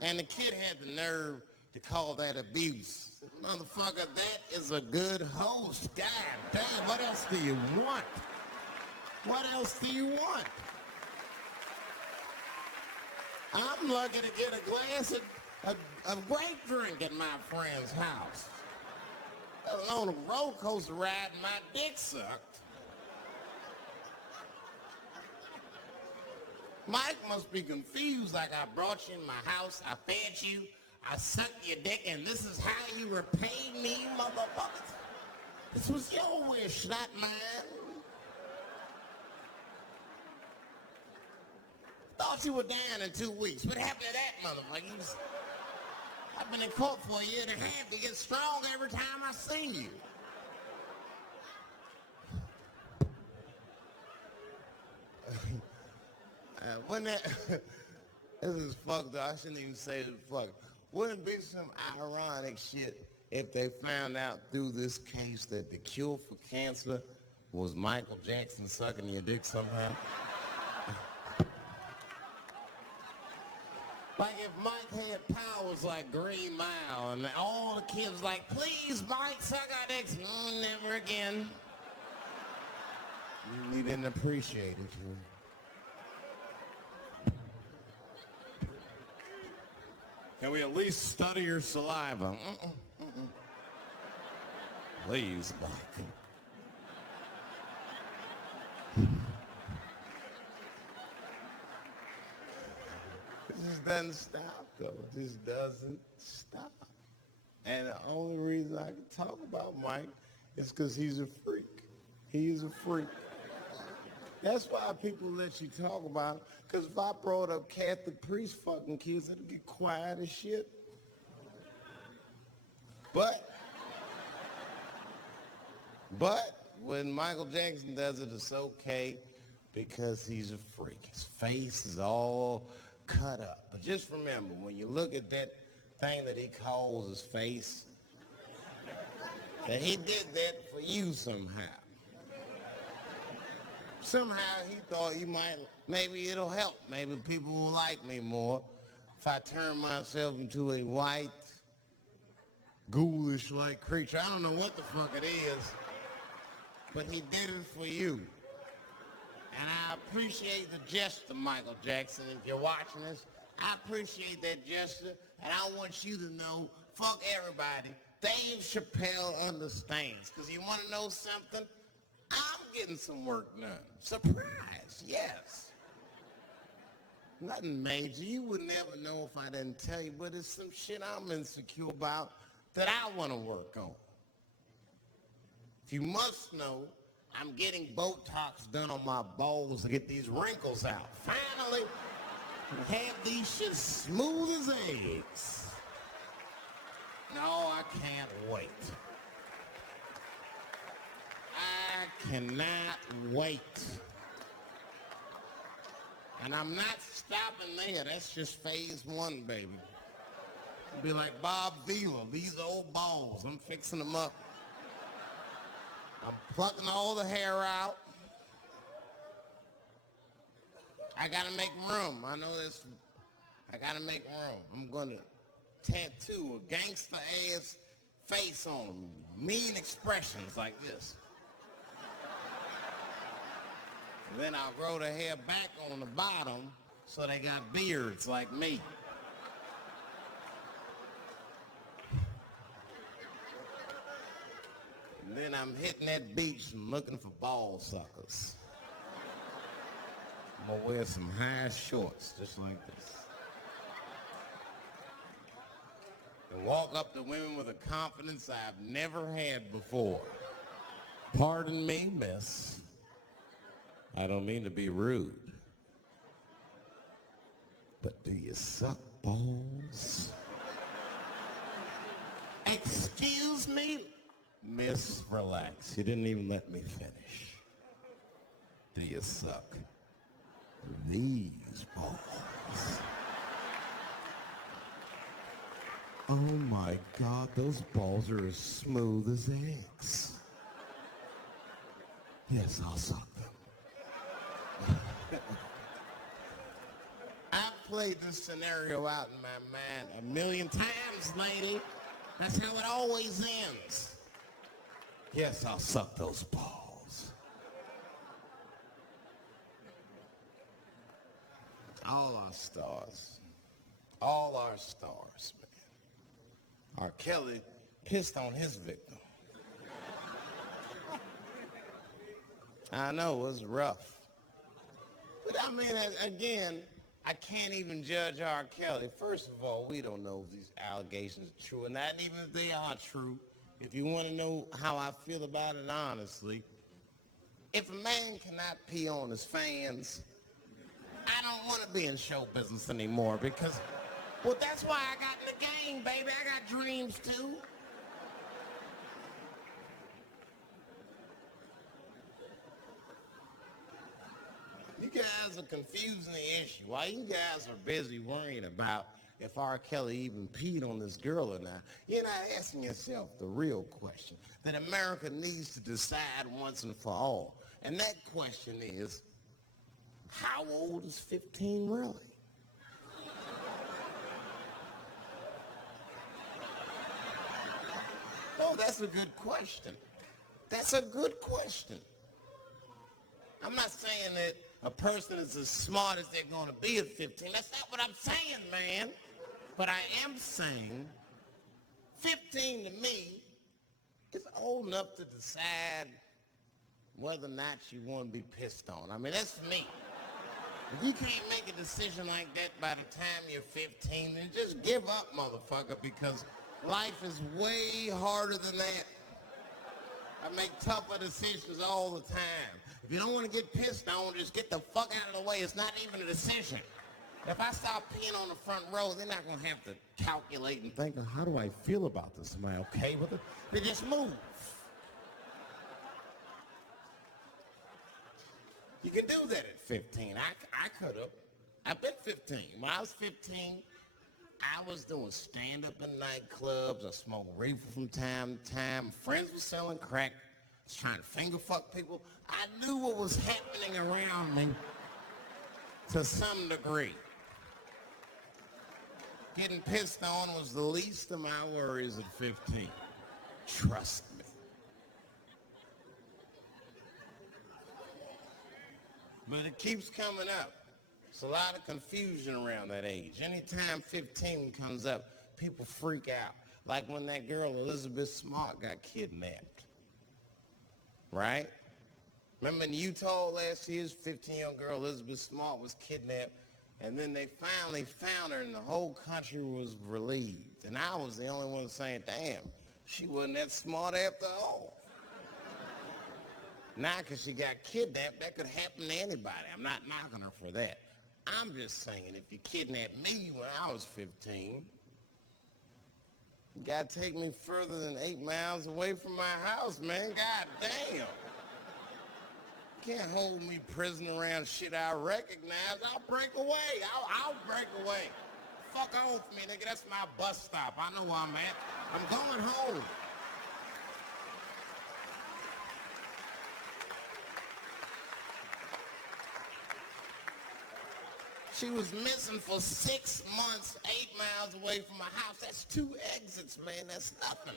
And the kid had the nerve to call that abuse. Motherfucker, that is a good host. God damn, what else do you want? What else do you want? I'm lucky to get a glass of grape drink at my friend's house. Let alone a roller coaster ride and my dick sucked. Mike must be confused, like I brought you in my house, I fed you, I sucked your dick, and this is how you repay me, motherfuckers. This was your wish, not mine. Thought you were down in 2 weeks. What happened to that motherfucker? I've been in court for a year and a half. You get strong every time I see you. When that, this is fucked up. I shouldn't even say this fucked. Wouldn't it be some ironic shit if they found out through this case that the cure for cancer was Michael Jackson sucking your dick somehow? Like if Mike had powers like Green Mile and all the kids like, please, Mike, suck our dicks. Never again. You didn't appreciate it. Can we at least study your saliva? Please, Mike. It just doesn't stop, though. It just doesn't stop. And the only reason I can talk about Mike is because he's a freak. He's a freak. That's why people let you talk about it. Because if I brought up Catholic priest fucking kids, it'd get quiet as shit. But when Michael Jackson does it, it's okay because he's a freak. His face is all cut up. But just remember, when you look at that thing that he calls his face, that he did that for you somehow. Somehow he thought maybe it'll help. Maybe people will like me more if I turn myself into a white, ghoulish-like creature. I don't know what the fuck it is, but he did it for you. And I appreciate the gesture, Michael Jackson. If you're watching this, I appreciate that gesture, and I want you to know, fuck everybody, Dave Chappelle understands. Because you want to know something? I'm getting some work done. Surprise, yes. Nothing major. You would never know if I didn't tell you, but it's some shit I'm insecure about that I want to work on. If you must know, I'm getting Botox done on my balls to get these wrinkles out. Finally, have these shits smooth as eggs. No, I can't wait. I cannot wait. And I'm not stopping there. That's just phase one, baby. It'll be like Bob Vila, these old balls. I'm fixing them up. I'm plucking all the hair out. I gotta make room. I know this. I gotta make room. I'm gonna tattoo a gangster-ass face on them. Mean expressions like this. And then I'll grow the hair back on the bottom so they got beards like me. And then I'm hitting that beach and looking for ball suckers. I'm gonna wear some high shorts just like this. And walk up to women with a confidence I've never had before. Pardon me, miss. I don't mean to be rude. But do you suck balls? Excuse me? Miss, relax. You didn't even let me finish. Do you suck these balls? Oh my God, those balls are as smooth as eggs. Yes, I'll suck them. I've played this scenario out in my mind a million times, lady. That's how it always ends. Yes, I'll suck those balls. All our stars, man. R. Kelly pissed on his victim. I know, it was rough. But I mean, again, I can't even judge R. Kelly. First of all, we don't know if these allegations are true, and not even if they are true. If you want to know how I feel about it honestly, if a man cannot pee on his fans, I don't want to be in show business anymore because, well, that's why I got in the game, baby. I got dreams too. You guys are confusing the issue. While you guys are busy worrying about if R. Kelly even peed on this girl or not, you're not asking yourself the real question that America needs to decide once and for all. And that question is, how old is 15 really? Oh, that's a good question. That's a good question. I'm not saying that a person is as smart as they're going to be at 15. That's not what I'm saying, man. But I am saying 15 to me is old enough to decide whether or not you want to be pissed on. I mean, that's me. If you can't make a decision like that by the time you're 15, then just give up, motherfucker, because life is way harder than that. I make tougher decisions all the time. If you don't want to get pissed on, just get the fuck out of the way. It's not even a decision. If I start peeing on the front row, they're not going to have to calculate and think, how do I feel about this? Am I okay with it? They just move. You can do that at 15. I could have. I've been 15. When I was 15, I was doing stand-up in nightclubs. I smoked reefer from time to time. Friends were selling crack. I was trying to finger fuck people. I knew what was happening around me to some degree. Getting pissed on was the least of my worries at 15. Trust me. But it keeps coming up. There's a lot of confusion around that age. Anytime 15 comes up, people freak out. Like when that girl, Elizabeth Smart, got kidnapped. Right? Remember in Utah last year, 15-year-old girl, Elizabeth Smart, was kidnapped. And then they finally found her and the whole country was relieved. And I was the only one saying, damn, she wasn't that smart after all. Now, because she got kidnapped, that could happen to anybody. I'm not knocking her for that. I'm just saying, if you kidnapped me when I was 15, you gotta take me further than 8 miles away from my house, man. God damn. You can't hold me prisoner around shit I recognize. I'll break away. I'll break away. Fuck off me, nigga. That's my bus stop. I know where I'm at. I'm going home. She was missing for 6 months, 8 miles away from my house. That's 2 exits, man. That's nothing.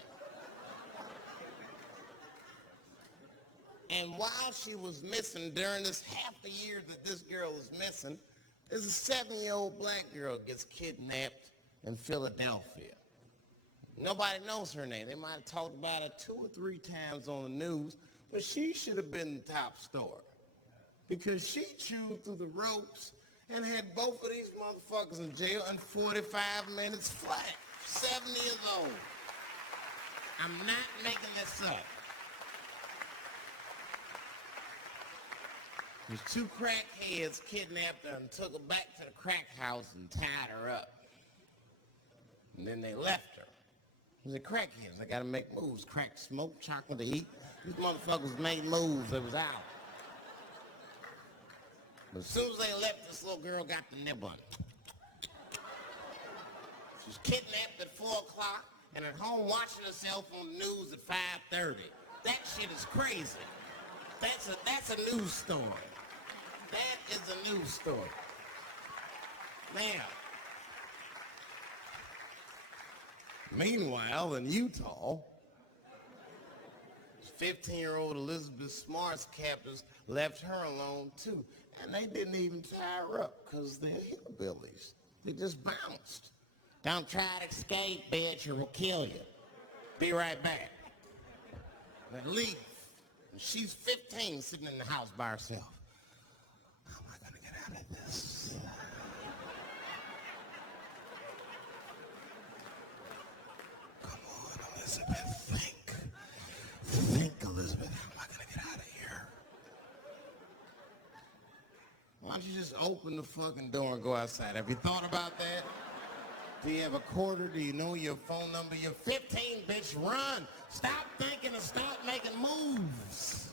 And while she was missing, during this half the year that this girl was missing, there's a 7-year-old black girl gets kidnapped in Philadelphia. Nobody knows her name. They might have talked about her 2 or 3 times on the news, but she should have been the top story because she chewed through the ropes and had both of these motherfuckers in jail in 45 minutes flat. 7 years old. I'm not making this up. These 2 crackheads kidnapped her and took her back to the crack house and tied her up. And then they left her. They're crackheads. They gotta make moves. Crack, smoke, chocolate to eat. These motherfuckers made moves. They was out. But as soon as they left, this little girl got the nibbling. She was kidnapped at 4 o'clock and at home watching herself on the news at 5:30. That shit is crazy. That's a news story. That is a news story. Meanwhile, in Utah, 15-year-old Elizabeth Smart's captors left her alone too. And they didn't even tie her up because they're hillbillies. They just bounced. Don't try to escape, bitch, or we'll kill you. Be right back. They leave. And she's 15, sitting in the house by herself. How am I going to get out of this? Come on, Elizabeth, think. Think, Elizabeth. How am I going to get out of here? Why don't you just open the fucking door and go outside? Have you thought about that? Do you have a quarter? Do you know your phone number? You're 15, bitch. Run. Stop thinking and start making moves.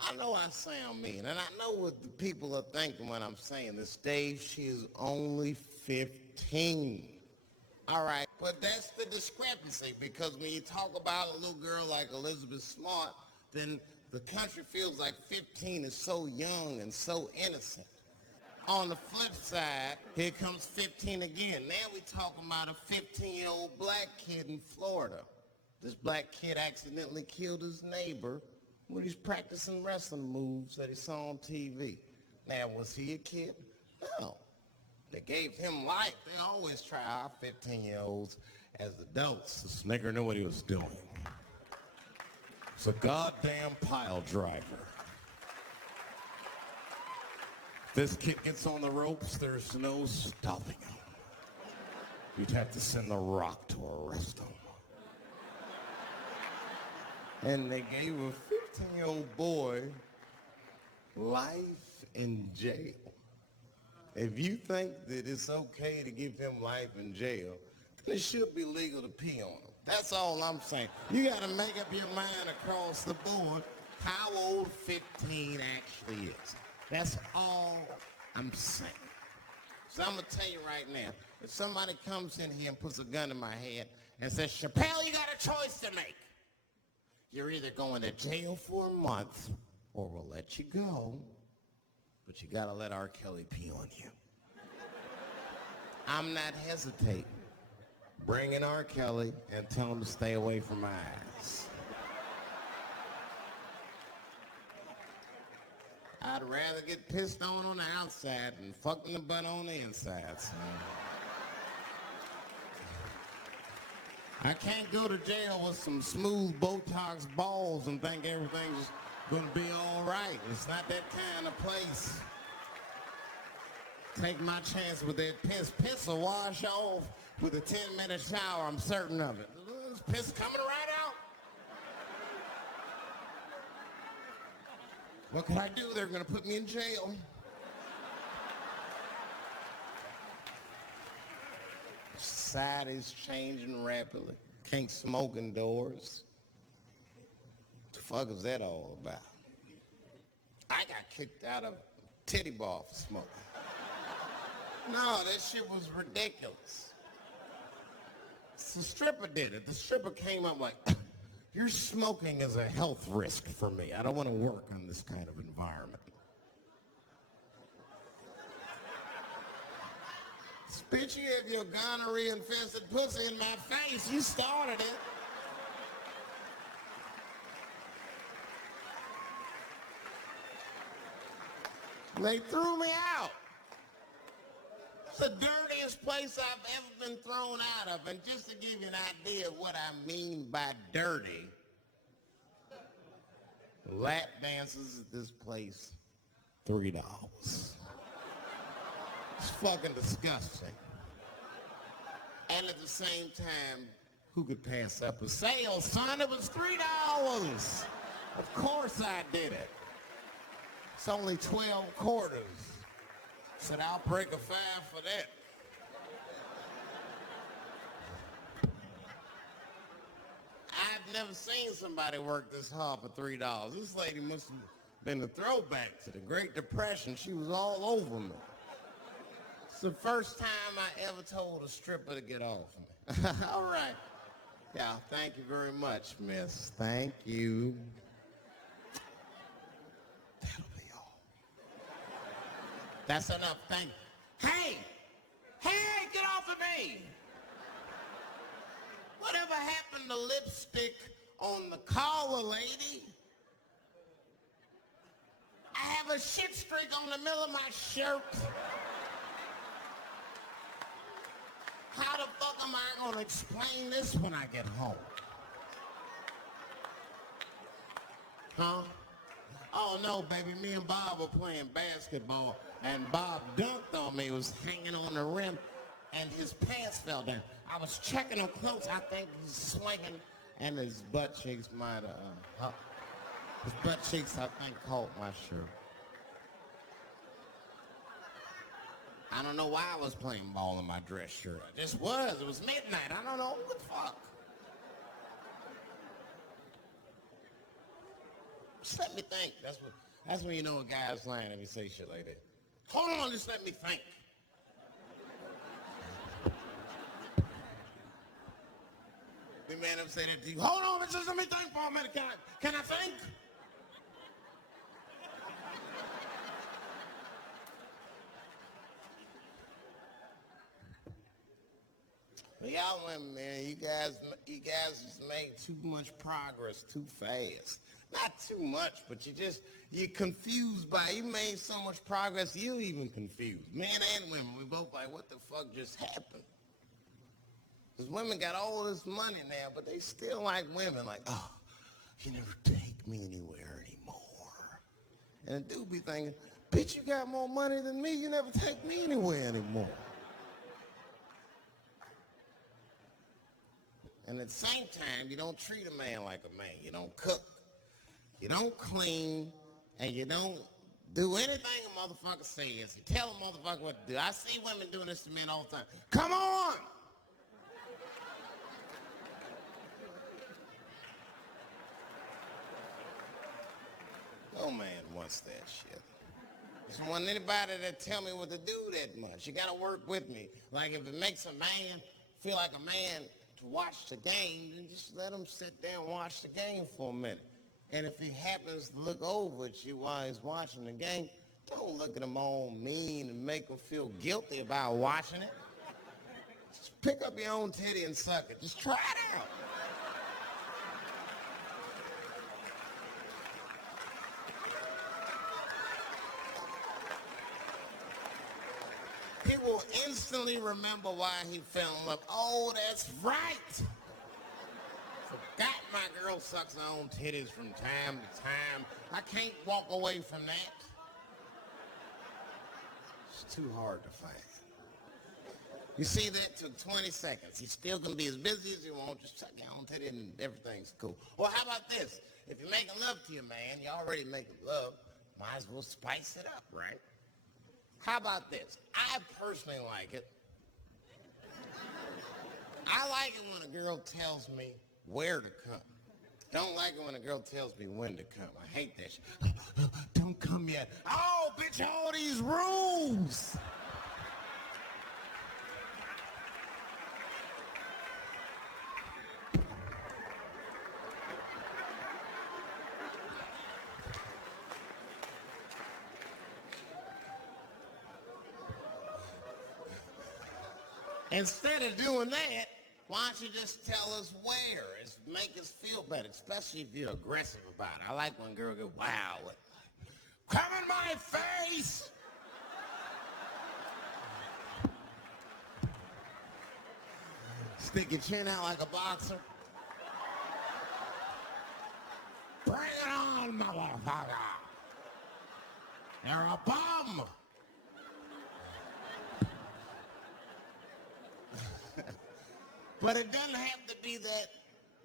I know I sound mean, and I know what the people are thinking when I'm saying this. Dave, she is only 15. All right, but that's the discrepancy, because when you talk about a little girl like Elizabeth Smart, then the country feels like 15 is so young and so innocent. On the flip side, here comes 15 again. Now we're talking about a 15-year-old black kid in Florida. This black kid accidentally killed his neighbor when he's practicing wrestling moves that he saw on TV. Now, was he a kid? No. They gave him life. They always try our 15-year-olds as adults. This nigger knew what he was doing. It's a goddamn pile driver. This kid gets on the ropes, there's no stopping him. You'd have to send the Rock to arrest him. And they gave a 15-year-old boy life in jail. If you think that it's okay to give him life in jail, then it should be legal to pee on him. That's all I'm saying. You gotta make up your mind across the board how old 15 actually is. That's all I'm saying. So I'm gonna tell you right now, if somebody comes in here and puts a gun in my head and says, Chappelle, you got a choice to make. You're either going to jail for a month or we'll let you go, but you gotta let R. Kelly pee on you. I'm not hesitating. Bring in R. Kelly and tell him to stay away from my eyes. I'd rather get pissed on the outside than fucked in the butt on the inside, son. I can't go to jail with some smooth Botox balls and think everything's gonna be all right. It's not that kind of place. Take my chance with that piss. Piss will wash off with a 10-minute shower, I'm certain of it. This piss is coming right out. What can I do? They're gonna put me in jail. Society's changing rapidly. Can't smoke indoors. What the fuck is that all about? I got kicked out of titty bar for smoking. No, that shit was ridiculous. The stripper did it. The stripper came up like, your smoking is a health risk for me. I don't want to work in this kind of environment. Bitch, you have your gonorrhea-infested pussy in my face. You started it. They threw me out. It's the dirtiest place I've ever been thrown out of. And just to give you an idea of what I mean by dirty, lap dances at this place, $3. It's fucking disgusting. And at the same time, who could pass up a sale, son? It was $3. Of course I did it. It's only 12 quarters. Said I'll break a 5 for that. I've never seen somebody work this hard for $3. This lady must have been a throwback to the Great Depression. She was all over me. It's the first time I ever told a stripper to get off me. All right. Yeah, thank you very much, miss. Thank you. That'll be all. That's enough, thank you. Hey! Hey, get off of me! lipstick on the collar, lady. I have a shit streak on the middle of my shirt. How the fuck am I gonna explain this when I get home? Huh? Oh no, baby, me and Bob were playing basketball and Bob dunked on me, was hanging on the rim and his pants fell down. I was checking him close, I think he's swinging and his butt cheeks might have, his butt cheeks I think caught my shirt. I don't know why I was playing ball in my dress shirt. I just was, it was midnight, I don't know, what the fuck? Just let me think. That's when you know a guy's lying if he say shit like that. Hold on, just let me think. The man ever say that to you? Hold on, just let me think for a minute. Can I think? But y'all women, man, you guys just make too much progress too fast. Not too much, but you're confused by it. You made so much progress, you even confused. Men and women, we both like, what the fuck just happened? Because women got all this money now, but they still like women. Like, oh, you never take me anywhere anymore. And the dude be thinking, bitch, you got more money than me. You never take me anywhere anymore. And at the same time, you don't treat a man like a man. You don't cook. You don't clean, and you don't do anything a motherfucker says. You tell a motherfucker what to do. I see women doing this to men all the time. Come on! No man wants that shit. I don't want anybody to tell me what to do that much. You gotta work with me. Like if it makes a man feel like a man to watch the game, then just let him sit there and watch the game for a minute. And if he happens to look over at you while he's watching the game, don't look at him all mean and make him feel guilty about watching it. Just pick up your own titty and suck it. Just try it out. He will instantly remember why he fell in love. Oh, that's right. Forgot my girl sucks her own titties from time to time. I can't walk away from that. It's too hard to find. You see, that took 20 seconds. He's still gonna be as busy as you want. Just suck your own titty and everything's cool. Well, how about this? If you're making love to your man, you're already making love, might as well spice it up, right? How about this? I personally like it. I like it when a girl tells me where to come. Don't like it when a girl tells me when to come. I hate that shit. Don't come yet. Oh, bitch, all these rules. Instead of doing that, why don't you just tell us where? It's make us feel better, especially if you're aggressive about it. I like when girls go, wow, come in my face! Stick your chin out like a boxer. Bring it on, motherfucker! You're a bum! But it doesn't have to be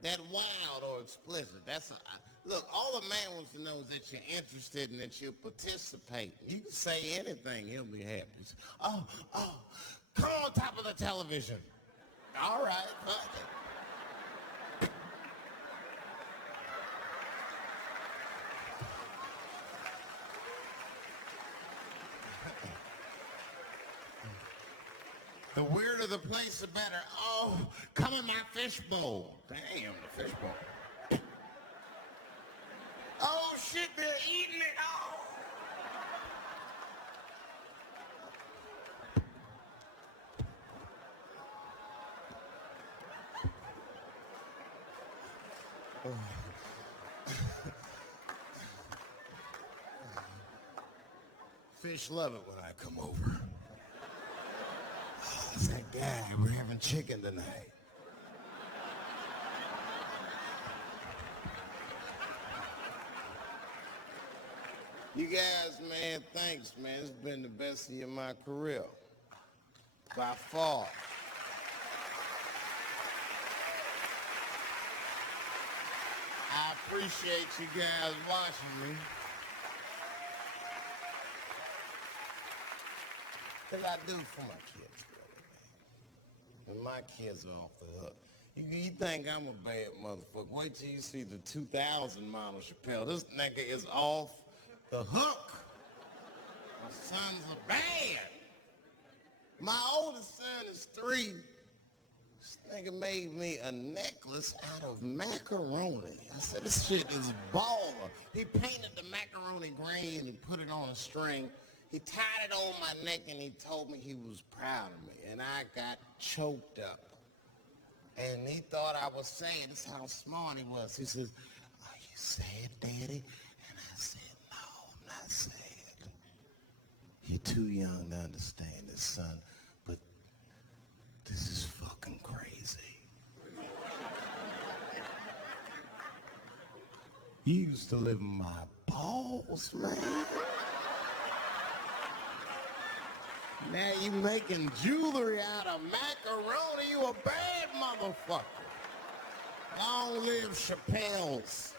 that wild or explicit. Look, all a man wants to know is that you're interested and that you participate. You can say anything, he'll be happy. Oh, come on top of the television. All right, fuck it. The weirder the place, the better. Oh, come in my fishbowl. Damn, the fishbowl. Oh, shit, they're eating it. Oh. Fish love it when I come over. Oh, it's that guy. We're having chicken tonight. You guys, man, thanks, man. It's been the best year of my career. By far. I appreciate you guys watching me. Because I do for my kids, really, man. And my kids are off the hook. You think I'm a bad motherfucker. Wait till you see the 2000 model Cheappelle. This nigga is off the hook. My sons are bad. My oldest son is 3. This nigga made me a necklace out of macaroni. I said, this shit is a baller. He painted the macaroni green and put it on a string. He tied it on my neck and he told me he was proud of me. And I got choked up. And he thought I was sad. This is how smart he was. He says, are you sad, Daddy? And I said, no, I'm not sad. You're too young to understand this, son. But this is fucking crazy. You used to live in my balls, man. Now you making jewelry out of macaroni. You a bad motherfucker. Long live Cheappelle's.